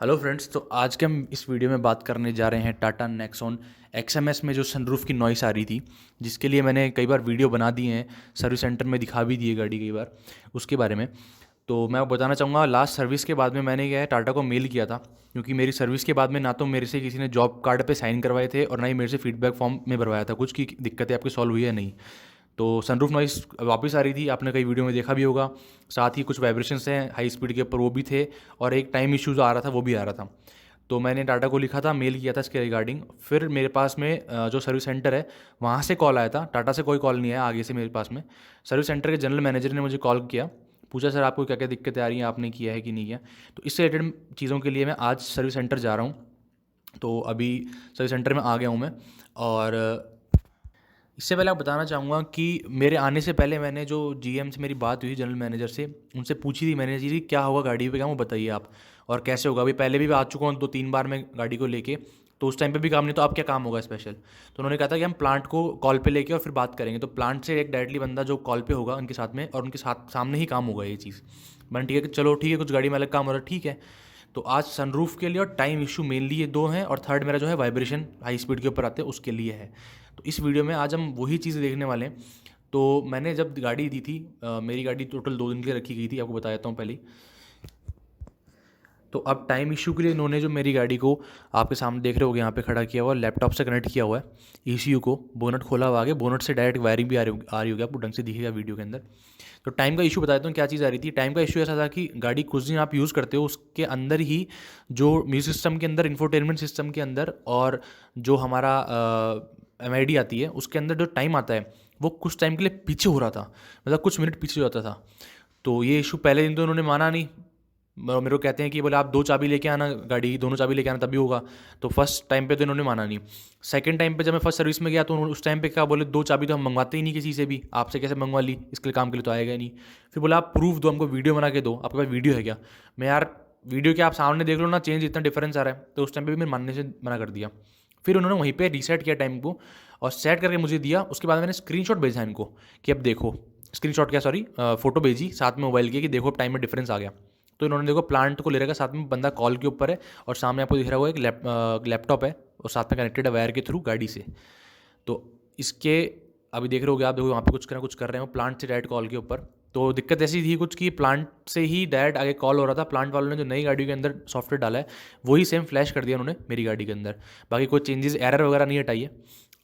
Hello friends, तो आज के हम इस वीडियो में बात करने जा रहे हैं टाटा नेक्सॉन एक्सएमएस में जो सनरूफ की नॉइस आ रही थी, जिसके लिए मैंने कई बार वीडियो बना दिए हैं, सर्विस सेंटर में दिखा भी दी है गाड़ी कई बार, उसके बारे में। तो मैं बताना चाहूँगा, लास्ट सर्विस के बाद में मैंने क्या है टाटा को मेल किया था, क्योंकि मेरी सर्विस के बाद में ना तो मेरे से किसी ने जॉब कार्ड पे साइन करवाए थे और ना ही मेरे से फीडबैक फॉर्म में भरवाया था कुछ की दिक्कतें आपकी सॉल्व हुई है नहीं। तो सनरूफ नॉइस वापस आ रही थी, आपने कई वीडियो में देखा भी होगा। साथ ही कुछ वाइब्रेशंस हैं हाई स्पीड के ऊपर, वो भी थे, और एक टाइम इश्यूज आ रहा था, वो भी आ रहा था। तो मैंने टाटा को लिखा था, मेल किया था इसके रिगार्डिंग। फिर मेरे पास में जो सर्विस सेंटर है वहाँ से कॉल आया था, टाटा से कोई कॉल नहीं आया आगे से मेरे पास में। सर्विस सेंटर के जनरल मैनेजर ने मुझे कॉल किया, पूछा सर आपको क्या क्या दिक्कतें आ रही हैं, आपने किया है कि नहीं किया। तो इससे रिलेटेड चीज़ों के लिए मैं आज सर्विस सेंटर जा रहा हूँ। तो अभी सर्विस सेंटर में आ गया हूँ मैं। और इससे पहले आप बताना चाहूँगा कि मेरे आने से पहले मैंने जो जीएम से मेरी बात हुई, जनरल मैनेजर से, उनसे पूछी थी मैंने, जी क्या होगा गाड़ी पे, क्या वो बताइए आप, और कैसे होगा। अभी पहले भी आ चुका हूँ 2-3 बार मैं गाड़ी को लेके, तो उस टाइम पे भी काम नहीं, तो अब क्या काम होगा स्पेशल। तो उन्होंने कहा था कि हम प्लांट को कॉल पे लेके और फिर बात करेंगे। तो प्लांट से एक डायरेक्टली बंदा जो कॉल पे होगा उनके साथ में, और उनके साथ सामने ही काम होगा ये चीज़। मैंने ठीक है कि चलो ठीक है, कुछ गाड़ी में अलग काम हो रहा है, ठीक है। तो आज सनरूफ के लिए और टाइम इशू मेनली ये दो हैं, और थर्ड मेरा जो है वाइब्रेशन हाई स्पीड के ऊपर आते हैं उसके लिए है। तो इस वीडियो में आज हम वही चीज़ देखने वाले हैं। तो मैंने जब गाड़ी दी थी, मेरी गाड़ी टोटल 2 दिन के लिए रखी गई थी, आपको बता देता हूँ पहले ही। तो अब टाइम इशू के लिए इन्होंने जो मेरी गाड़ी को आपके सामने देख रहे होगे यहाँ पे खड़ा किया हुआ, लैपटॉप से कनेक्ट किया हुआ है ईसीयू को, बोनट खोला हुआ आगे, बोनट से डायरेक्ट वायरिंग भी आ रही होगी, आपको ढंग से दिखेगा वीडियो के अंदर। तो टाइम का इशू बता देता हूँ क्या चीज़ आ रही थी। टाइम का इशू ऐसा था कि गाड़ी कुछ दिन आप यूज़ करते हो, उसके अंदर ही जो म्यूजिक सिस्टम के अंदर, इंफोटेनमेंट सिस्टम के अंदर, और जो हमारा एमआईडी आती है उसके अंदर जो टाइम आता है वो कुछ टाइम के लिए पीछे हो रहा था, मतलब कुछ मिनट पीछे हो जाता था। तो ये इशू पहले दिन तो उन्होंने माना नहीं, मेरे को कहते हैं कि बोले आप 2 चाबी लेके आना, गाड़ी की दोनों चाबी लेके आना तभी होगा। तो फर्स्ट टाइम पे तो इन्होंने माना नहीं। सेकंड टाइम पे जब मैं फर्स्ट सर्विस में गया तो उस टाइम पे क्या बोले, 2 चाबी तो हम मंगवाते ही नहीं किसी से भी, आपसे कैसे मंगवा ली, इसके लिए काम के लिए तो आएगा ही नहीं। फिर बोला आप प्रूफ दो हमको, वीडियो बना के दो, आपके पास वीडियो है क्या। मैं यार वीडियो क्या, आप सामने देख लो ना, चेंज इतना डिफरेंस आ रहा है। तो उस टाइम पे भी मैं मानने से मना कर दिया। फिर उन्होंने वहीं पे रीसेट किया टाइम को, और सेट करके मुझे दिया। उसके बाद मैंने स्क्रीनशॉट भेजा इनको कि अब देखो, स्क्रीनशॉट क्या, सॉरी, फ़ोटो भेजी साथ में मोबाइल की कि देखो अब टाइम में डिफरेंस आ गया। तो इन्होंने देखो प्लांट को ले रखा, साथ में बंदा कॉल के ऊपर है, और सामने आपको दिख रहा होगा एक लैपटॉप है, और साथ में कनेक्टेड है वायर के थ्रू गाड़ी से। तो इसके अभी देख रहे होगे आप, देखो वहाँ पे कुछ ना कुछ कर रहे हो प्लांट से डायरेक्ट कॉल के ऊपर। तो दिक्कत ऐसी थी कुछ कि प्लांट से ही डायरेक्ट आगे कॉल हो रहा था। प्लांट वालों ने जो नई गाड़ी के अंदर सॉफ्टवेयर डाला है वही सेम फ्लैश कर दिया उन्होंने मेरी गाड़ी के अंदर। बाकी कोई चेंजेस, एरर वगैरह नहीं हटाई है।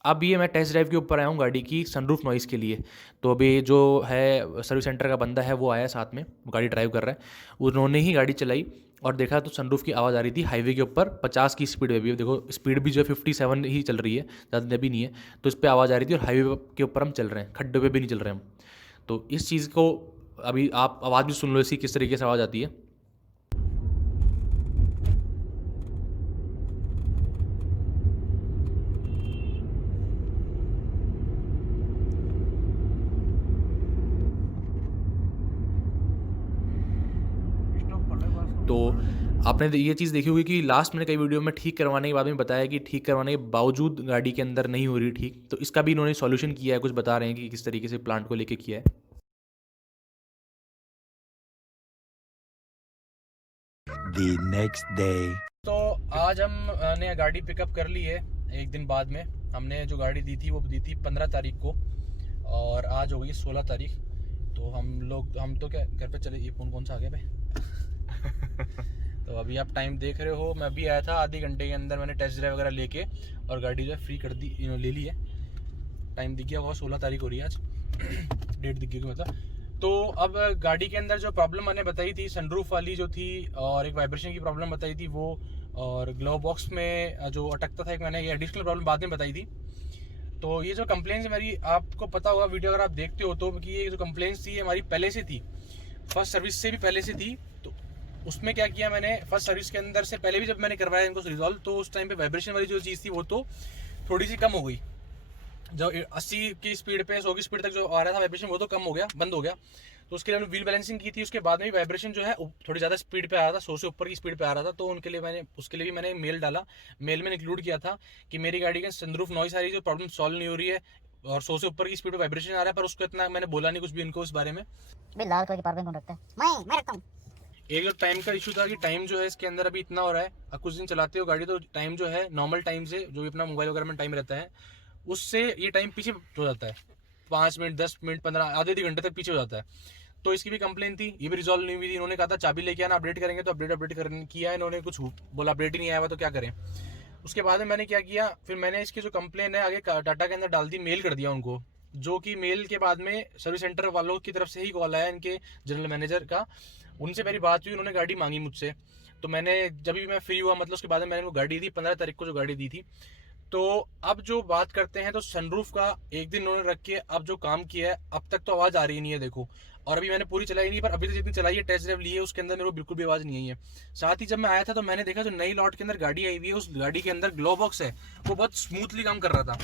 अब ये मैं टेस्ट ड्राइव के ऊपर आया हूँ गाड़ी की सनरूफ नॉइस के लिए। तो अभी जो है सर्विस सेंटर का बंदा है वो आया साथ में, वो गाड़ी ड्राइव कर रहा है, उन्होंने ही गाड़ी चलाई और देखा तो सनरूफ की आवाज़ आ रही थी हाईवे के ऊपर 50 की स्पीड में भी। देखो स्पीड भी जो है 57 ही चल रही है, ज़्यादा भी नहीं है। तो इस पर आवाज़ आ रही थी, और हाईवे के ऊपर हम चल रहे हैं, खड्डे पे भी नहीं चल रहे हम। तो इस चीज़ को अभी आप आवाज़ भी सुन लो इसकी, किस तरीके से आवाज़ आती है। तो आपने ये चीज़ देखी होगी कि लास्ट मैंने कई वीडियो में ठीक करवाने के बाद में बताया कि ठीक करवाने के बावजूद गाड़ी के अंदर नहीं हो रही ठीक। तो इसका भी इन्होंने सॉल्यूशन किया है, कुछ बता रहे हैं कि किस तरीके से प्लांट को लेके किया है। The next day. तो आज हमने गाड़ी पिकअप कर ली है एक दिन बाद में। हमने जो गाड़ी दी थी वो दी थी 15 तारीख को, और आज हो गई 16 तारीख। तो हम तो क्या घर पे चले, ये फ़ोन कौन सा आ गया भाई। तो अभी आप टाइम देख रहे हो, मैं अभी आया था आधे घंटे के अंदर, मैंने टेस्ट ड्राइव वगैरह लेके और गाड़ी जो है फ्री कर दी, ले ली है। टाइम दिख गया होगा 16 तारीख हो रही है आज। डेट दिख गई मतलब। तो अब गाड़ी के अंदर जो प्रॉब्लम मैंने बताई थी सनरूफ वाली जो थी, और एक वाइब्रेशन की प्रॉब्लम बताई थी वो, और ग्लव बॉक्स में जो अटकता था एक, मैंने ये एडिशनल प्रॉब्लम बाद में बताई थी। तो ये जो कंप्लेंट्स मेरी, आपको पता होगा वीडियो अगर आप देखते हो तो, कि ये जो कंप्लेंट्स थी हमारी पहले से थी, फर्स्ट सर्विस से भी पहले से थी। तो उसमें क्या किया मैंने, फर्स्ट सर्विस के अंदर से पहले भी जब मैंने करवाया इनको रिजॉल्व, तो उस टाइम पे वाइब्रेशन वाली जो चीज़ थी वो तो थोड़ी सी कम हो गई। जो 80 की स्पीड पे 100 की स्पीड तक जो आ रहा था वाइब्रेशन, वो तो कम हो गया, बंद हो गया। तो उसके लिए हमने व्हील बैलेंसिंग की थी, उसके बाद में भी वाइब्रेशन जो है थोड़ी ज़्यादा स्पीड पे आ रहा था, 100 से ऊपर की स्पीड पे आ रहा था। तो उनके लिए मैंने, उसके लिए भी मैंने मेल डाला। मेल में इंक्लूड किया था कि मेरी गाड़ी के सनरूफ नॉइस आ रही है, जो प्रॉब्लम सॉल्व नहीं हो रही है, और 100 से ऊपर की स्पीड पे वाइब्रेशन आ रहा है। पर उसको इतना मैंने बोला नहीं कुछ भी इनको इस बारे में। भाई लाल कलर की पावर बैंक कौन रखता है? मैं रखता हूँ। एक जो टाइम का इशू था कि टाइम जो है इसके अंदर अभी इतना हो रहा है, अब कुछ दिन चलाते हो गाड़ी तो टाइम जो है नॉर्मल टाइम से, जो भी अपना मोबाइल वगैरह में टाइम रहता है, उससे ये टाइम पीछे हो जाता है, 5 मिनट 10 मिनट 15 आधे घंटे तक पीछे हो जाता है। तो इसकी भी कंप्लेन थी, ये भी रिजॉल्व नहीं हुई थी। इन्होंने कहा था चाबी लेके आना, अपडेट करेंगे, तो अपडेट करने किया इन्होंने, कुछ बोला अपडेट ही नहीं आया हुआ तो क्या करें। उसके बाद में मैंने क्या किया, फिर मैंने इसकी जो कंप्लेन है आगे टाटा के अंदर डाल दी, मेल कर दिया उनको, जो कि मेल के बाद में सर्विस सेंटर वालों की तरफ से ही कॉल आया इनके जनरल मैनेजर का, उनसे मेरी बात हुई, उन्होंने गाड़ी मांगी मुझसे। तो मैंने जब भी मैं फ्री हुआ, मतलब उसके बाद में मैंने उनको गाड़ी दी, 15 तारीख को जो गाड़ी दी थी। तो अब जो बात करते हैं, तो सनरूफ का एक दिन उन्होंने रख के अब जो काम किया है, अब तक तो आवाज़ आ रही नहीं है देखो, और अभी मैंने पूरी चलाई नहीं, पर अभी तो जितनी चलाई है, टेस्ट ड्राइव ली है, उसके अंदर मेरे को बिल्कुल भी आवाज़ नहीं आई है। साथ ही जब मैं आया था तो मैंने देखा जो नई लॉट के अंदर गाड़ी आई हुई है, उस गाड़ी के अंदर ग्लो बॉक्स है, वो बहुत स्मूथली काम कर रहा था,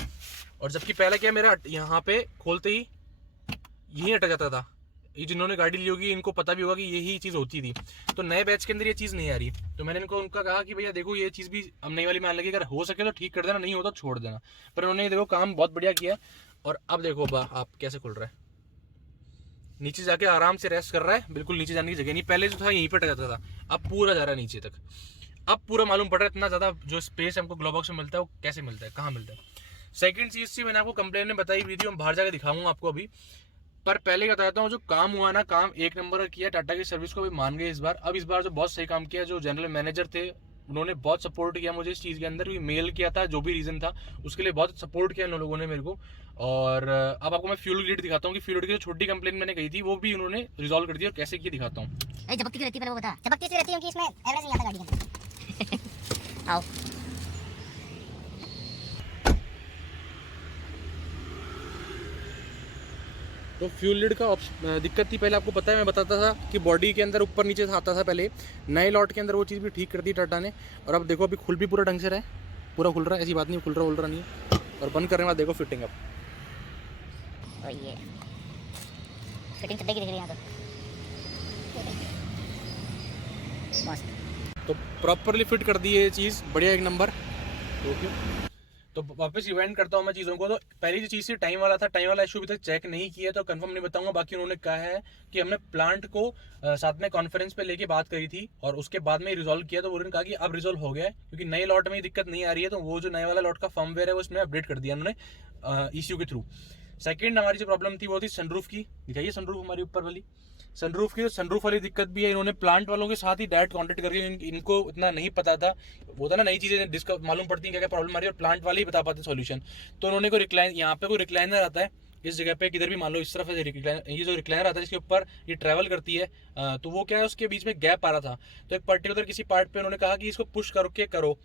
और जबकि पहले क्या मेरा यहाँ पे खोलते ही यही अटक जाता था। ये जिन्होंने गाड़ी ली होगी इनको पता भी होगा कि यही चीज़ होती थी। तो नए बैच के अंदर ये चीज़ नहीं आ रही, तो मैंने उनका कहा कि भैया देखो ये चीज़ भी अब नई वाली मान लगी, अगर हो सके तो ठीक कर देना, नहीं होता छोड़ देना। पर उन्होंने देखो काम बहुत बढ़िया किया, और अब देखो आप कैसे खुल रहा है, नीचे जाके आराम से रेस्ट कर रहा है, बिल्कुल नीचे जाने की जगह नहीं। पहले जो था यहीं पर अटक जाता था, अब पूरा जा रहा है नीचे तक। अब पूरा मालूम पड़ रहा है इतना ज़्यादा जो स्पेस हमको ग्लो बॉक्स में मिलता है वो कैसे मिलता है, कहाँ मिलता है। सेकंड चीज़ थी, मैंने आपको कंप्लेन में बताई हुई थी, मैं बाहर जाकर दिखाऊंगा आपको अभी। पर पहले बताता हूँ, जो काम हुआ ना, काम एक नंबर किया, टाटा की सर्विस को भी मान गए इस बार। अब इस बार जो बहुत सही काम किया, जो जनरल मैनेजर थे उन्होंने बहुत सपोर्ट किया मुझे इस चीज़ के अंदर, मेल किया था, जो भी रीज़न था उसके लिए बहुत सपोर्ट किया इन लोगों ने मेरे को। और अब आपको मैं फ्यूल ग्रिड दिखाता हूँ कि फ्यूल ग्रिड की जो छोटी कंप्लेन मैंने कही थी वो भी उन्होंने रिजॉल्व कर दी, और कैसे किया दिखाता हूँ। झपकती रहती है, वो बता। झपकती इसलिए रहती है कि इसमें एवरेज नहीं आता गाड़ी का। आओ तो फ्यूल लिड का दिक्कत थी पहले, आपको पता है, मैं बताता था कि बॉडी के अंदर ऊपर नीचे आता था पहले। नए लॉट के अंदर वो चीज़ भी ठीक कर दी टाटा ने, और अब देखो अभी खुल भी पूरा ढंग से रहा है, पूरा खुल रहा है, ऐसी बात नहीं खुल रहा नहीं है। और बंद करने के बाद देखो फिटिंग अब, और ये फिटिंग चड्डे की दिख रही है यहाँ तो मस्त। तो प्रॉपरली फिट कर दी है ये चीज़, बढ़िया एक नंबर। ओके, तो वापस इवेंट करता हूँ मैं चीज़ों को। तो पहली जो चीज़ थी टाइम वाला था, टाइम वाला इशू अभी तक चेक नहीं किया तो कंफर्म नहीं बताऊंगा। बाकी उन्होंने कहा है कि हमने प्लांट को साथ में कॉन्फ्रेंस पे लेके बात करी थी, और उसके बाद में रिजॉल्व किया, तो उन्होंने कहा कि अब रिजॉल्व हो गया है, क्योंकि नए लॉट में दिक्कत नहीं आ रही है। तो वो जो नए वाला लॉट का फर्मवेयर है वो इसमें अपडेट कर दिया उन्होंने ईसीयू के थ्रू। सेकंड हमारी जो प्रॉब्लम थी वो थी सनरूफ की, दिखाइए सनरूफ हमारी ऊपर वाली सनरूफ की। तो सनरूफ वाली दिक्कत भी है, इन्होंने प्लांट वालों के साथ ही डायरेक्ट कांटेक्ट करके, इनको इतना नहीं पता था, वो था ना नई चीज़ें डिस्कस मालूम पड़ती हैं क्या क्या प्रॉब्लम आ रही है, और प्लांट वाले ही बता पाते सॉल्यूशन। तो उन्होंने को रिक्लाइन, यहाँ पे कोई रिक्लाइनर आता है इस जगह पे, किधर भी मान लो इस तरफ है ये जो रिक्लाइनर आता है जिसके ऊपर ये ट्रैवल करती है, तो वो क्या है उसके बीच में गैप आ रहा था। तो एक पर्टिकुलर किसी पार्ट पे उन्होंने कहा कि इसको पुश करके करो,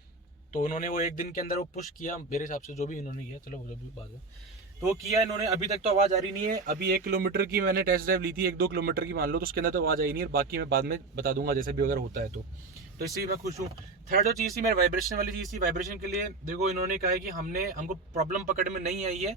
तो उन्होंने वो एक दिन के अंदर वो पुश किया मेरे हिसाब से, जो भी इन्होंने किया, चलो वो जो भी बात है तो वो किया इन्होंने। अभी तक तो आवाज़ आ रही नहीं है। अभी 1 किलोमीटर की मैंने टेस्ट ड्राइव ली थी, 1-2 किलोमीटर की मान लो, तो उसके अंदर तो आवाज़ आई नहीं है, और बाकी मैं बाद में बता दूंगा जैसे भी अगर होता है तो इससे भी मैं खुश हूँ। थर्ड जो चीज़ थी मेरे वाइब्रेशन वाली चीज़ थी, वाइब्रेशन के लिए देखो इन्होंने कहा है कि हमको प्रॉब्लम पकड़ में नहीं आई है,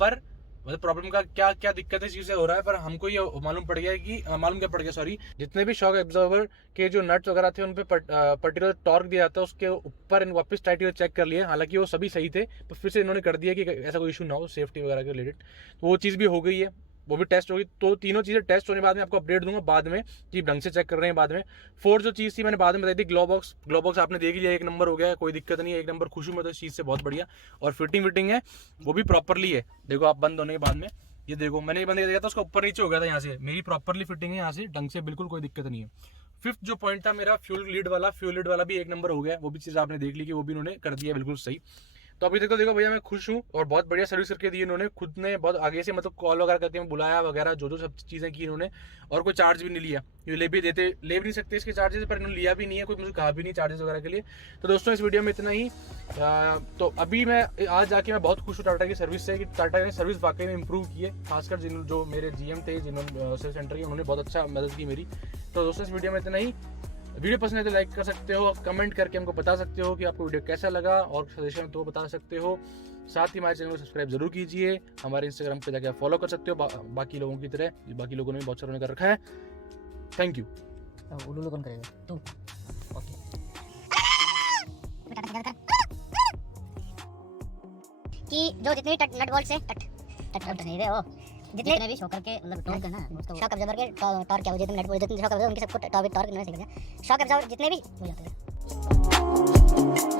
पर मतलब प्रॉब्लम का क्या क्या दिक्कत है चीज़ें हो रहा है, पर हमको ये मालूम पड़ गया सॉरी, जितने भी शॉक एब्जॉर्वर के जो नट्स वगैरह थे उन पे पर्टिकुलर टॉर्क दिया जाता है, उसके ऊपर वापस टाइट चेक कर लिए, हालांकि वो सभी सही थे, पर फिर से इन्होंने कर दिया कि ऐसा कोई इशू ना हो सेफ्टी वगैरह के रिलेटेड। तो वो चीज़ भी हो गई है, वो भी टेस्ट होगी। तो तीनों चीज़ें टेस्ट होने के बाद में आपको अपडेट दूंगा बाद में कि ढंग से चेक कर रहे हैं बाद में। फोर्थ जो चीज़ थी मैंने बाद में बताई थी, ग्लो बॉक्स आपने देख लिया, एक नंबर हो गया, कोई दिक्कत नहीं है, एक नंबर, खुश हूँ मैं तो इस चीज़ से बहुत बढ़िया। और फिटिंग है वो भी प्रॉपरली है, देखो आप बंद होने के बाद में ये देखो, मैंने ये बंद कर दिया था, उसका ऊपर नीचे हो गया था, यहाँ से मेरी प्रॉपरली फिटिंग है, यहाँ से ढंग से, बिल्कुल कोई दिक्कत नहीं है। फिफ्थ जो पॉइंट था मेरा फ्यूल लीड वाला भी एक नंबर हो गया, वो भी चीज़ आपने देख ली कि वो भी उन्होंने कर दिया बिल्कुल सही। तो अभी तक तो देखो भैया मैं खुश हूँ, और बहुत बढ़िया सर्विस करके दी इन्होंने, खुद ने बहुत आगे से मतलब कॉल वगैरह करके मैं बुलाया वगैरह, जो सब चीज़ें की इन्होंने, और कोई चार्ज भी नहीं लिया। ये ले भी नहीं सकते इसके चार्जेस, पर इन्होंने लिया भी नहीं है, कोई मुझे कहा भी नहीं चार्जेस वगैरह के लिए। तो दोस्तों इस वीडियो में इतना ही। तो अभी मैं आज जाके मैं बहुत खुश हूँ टाटा की सर्विस से, कि टाटा ने सर्विस वाकई में इंप्रूव की है, खासकर जो मेरे GM थे जिन्होंने सर्विस सेंटर की, उन्होंने बहुत अच्छा मदद की मेरी। तो दोस्तों इस वीडियो में इतना ही। वीडियो पसंद है तो लाइक कर सकते हो, कमेंट करके हमको बता सकते हो कि आपको वीडियो कैसा लगा, और सजेशन तो बता सकते हो। साथ ही हमारे चैनल को सब्सक्राइब जरूर कीजिए, हमारे इंस्टाग्राम पे जाकर फॉलो कर सकते हो बाकी लोगों की तरह, बाकी लोगों ने भी बहुत सारों ने कर रखा है। Thank you. उल्लू कौन करेगा तू? ओके कि जो जितने नट बोल्ट से टट नहीं रहे हो, जितने भी शॉकर के मतलब टॉर्क है ना उसका शॉक अब्जॉर्बर के टॉर्क क्या हो जितने नेट जितने शॉक अब्जॉर्बर उनके सबको टॉर्क इन्होंने सीख लिया शॉक अब्जॉर्बर जितने भी हो जाते हैं